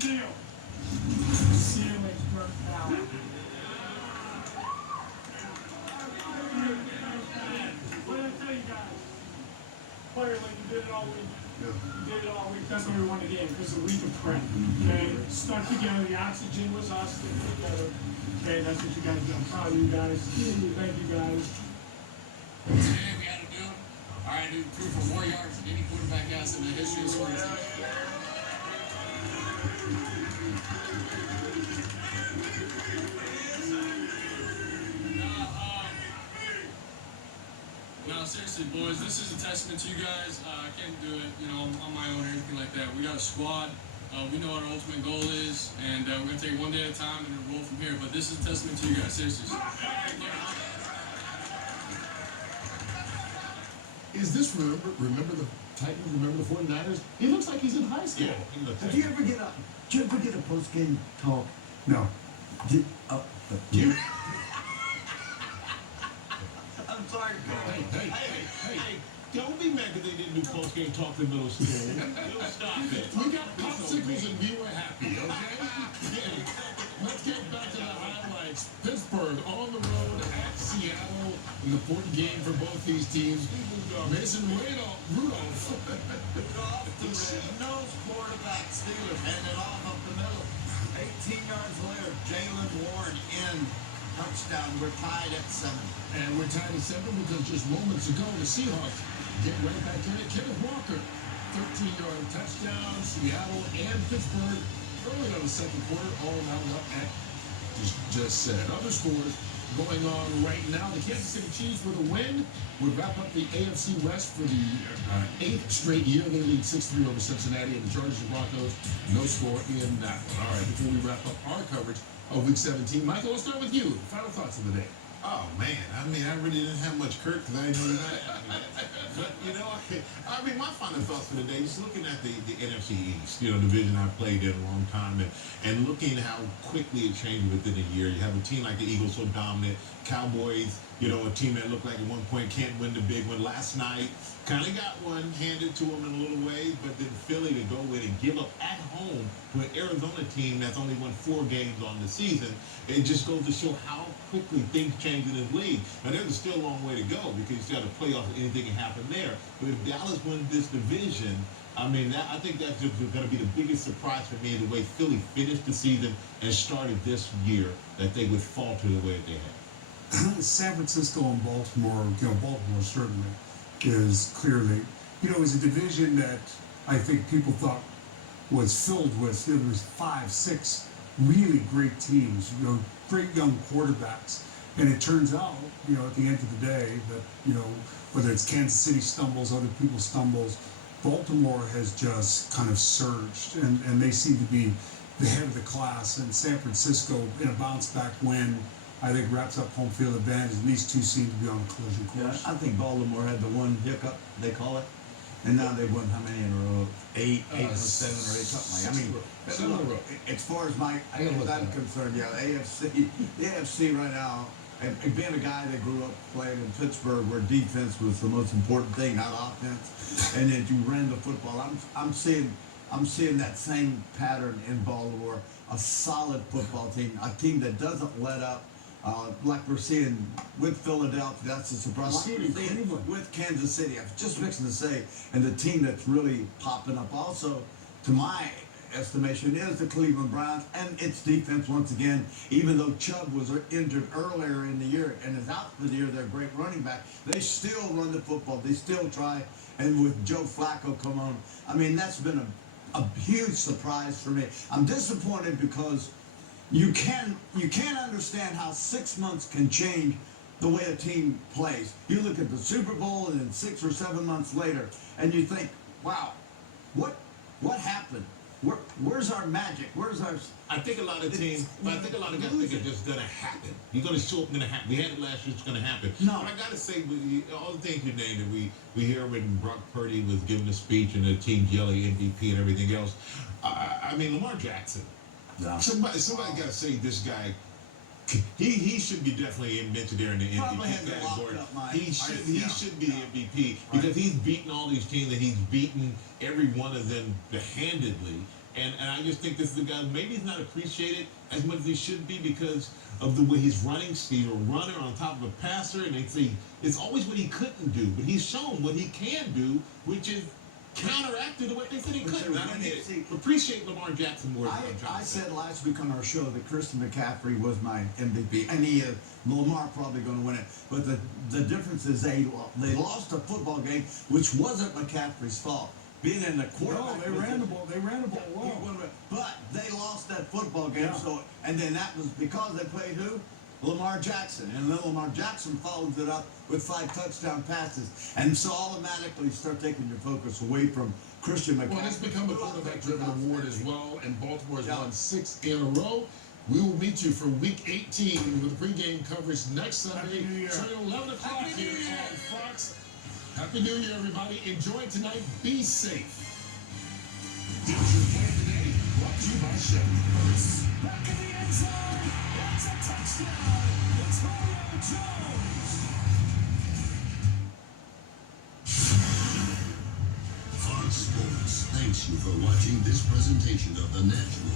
deal? Ceiling's burnt out. What did I tell you guys? Player like you did it all week. Yeah. You did it all week. That's why we won the game, because the week of prep. Okay? Stuck together. The oxygen was us sticking together. Okay, that's what you guys do. I'm proud of you guys. Thank you guys. Today we had to do it. All right, dude, threw for 4 yards than any quarterback has in the history of the organization. No, seriously, boys, this is a testament to you guys. I can't do it, on my own or anything like that. We got a squad. We know what our ultimate goal is, and we're going to take it one day at a time and roll from here. But this is a testament to you guys, seriously. Is this remember the Titans? Remember the 49ers? He looks like he's in high school. Yeah, did you ever get a post-game talk? No. I'm sorry, Hey, don't be mad that they didn't do post-game talk in middle school. Stop it. We got popsicles and we were happy, okay? Yeah. Let's get back to the highlights. Pittsburgh on the road at Seattle. An important game for both these teams. Mason Rudolph. The red-nosed quarterback Steelers handed off up the middle. 18 yards later, Jalen Warren in. Touchdown. We're tied at 7. And we're tied at 7 because just moments ago, the Seahawks get right back in it. Kenneth Walker, 13-yard touchdown. Seattle and Pittsburgh early on the second quarter, all rounded up at just said. Other scores going on right now. The Kansas City Chiefs with a win would wrap up the AFC West for the 8th straight year. They lead 6-3 over Cincinnati, and the Chargers and Broncos, no score in that one. All right, before we wrap up our coverage of Week 17, Michael, let's start with you. Final thoughts of the day. Oh, man. I mean, I really didn't have much Kirk because I didn't know that. But, my final thoughts for the day, just looking at the NFC East, division I've played in a long time, and looking how quickly it changed within a year. You have a team like the Eagles so dominant, Cowboys, a team that looked like at one point can't win the big one. Last night, kind of got one handed to them in a little way, but then Philly to go in and give up at home to an Arizona team that's only won 4 games on the season. It just goes to show how quickly things change in this league. Now, there's still a long way to go because you still have the playoffs and anything can happen there. But if Dallas wins this division, I think that's just going to be the biggest surprise for me, the way Philly finished the season and started this year, that they would falter the way that they have. San Francisco and Baltimore, Baltimore certainly is clearly, is a division that I think people thought was filled with, there was 5, 6 really great teams, great young quarterbacks. And it turns out, at the end of the day that, whether it's Kansas City stumbles, other people stumbles, Baltimore has just kind of surged and they seem to be the head of the class. And San Francisco, in a bounce back win, I think wraps up home field advantage. And these two seem to be on a collision course. Yeah, I think Baltimore had the one hiccup, they call it. And now they've won how many in a row? 8 or 7 or 8, something like that. 7 in a row. As far as I'm concerned, the AFC right now, and being a guy that grew up playing in Pittsburgh where defense was the most important thing, not offense, and that you ran the football, I'm seeing that same pattern in Baltimore. A solid football team, a team that doesn't let up. Like we're seeing with Philadelphia, that's a surprise. With Kansas City, I was just fixing to say, and the team that's really popping up also, to my estimation, is the Cleveland Browns and its defense once again. Even though Chubb was injured earlier in the year and is out for the year, they're a great running back. They still run the football. They still try. And with Joe Flacco come on, that's been a huge surprise for me. I'm disappointed because you can't understand how 6 months can change the way a team plays. You look at the Super Bowl and then 6 or 7 months later, and you think, wow, what happened? Where's our magic? Where's our... I think a lot of teams, I think a lot of guys think it's just going to happen. You're going to show up, going to happen. We had it last year, it's going to happen. No. But I got to say, all the things you named, that we hear when Brock Purdy was giving a speech and the team's yelling MVP and everything else. Lamar Jackson. No. Somebody got to say this guy, he should be definitely mentioned there in the MVP category. He should be the MVP because he's beaten all these teams and he's beaten every one of them handedly. And I just think this is a guy maybe he's not appreciated as much as he should be because of the way he's running. He's a runner on top of a passer, and they say it's always what he couldn't do, but he's shown what he can do, which is counteracted to what they said he couldn't. I don't get it. Appreciate Lamar Jackson more than Lamar Johnson. I said last week on our show that Christian McCaffrey was my MVP, and he is. Lamar probably going to win it. But the difference is they lost a football game, which wasn't McCaffrey's fault. Being in the quarterback. No, they ran the ball well. But they lost that football game. Yeah. So, and then that was because they played who? Lamar Jackson. And then Lamar Jackson follows it up with 5 touchdown passes. And so automatically you start taking your focus away from Christian McCaffrey. Well, it's become a quarterback-driven award as well, and Baltimore has won 6 in a row. We will meet you for Week 18 with pregame coverage next Sunday, starting at 11 o'clock here on Fox. Happy New Year, everybody. Enjoy tonight. Be safe. Here's your play today, brought to you by Chevy. Back in the end zone. That's a touchdown. Antonio Jones. Fox Sports thanks you for watching this presentation of the National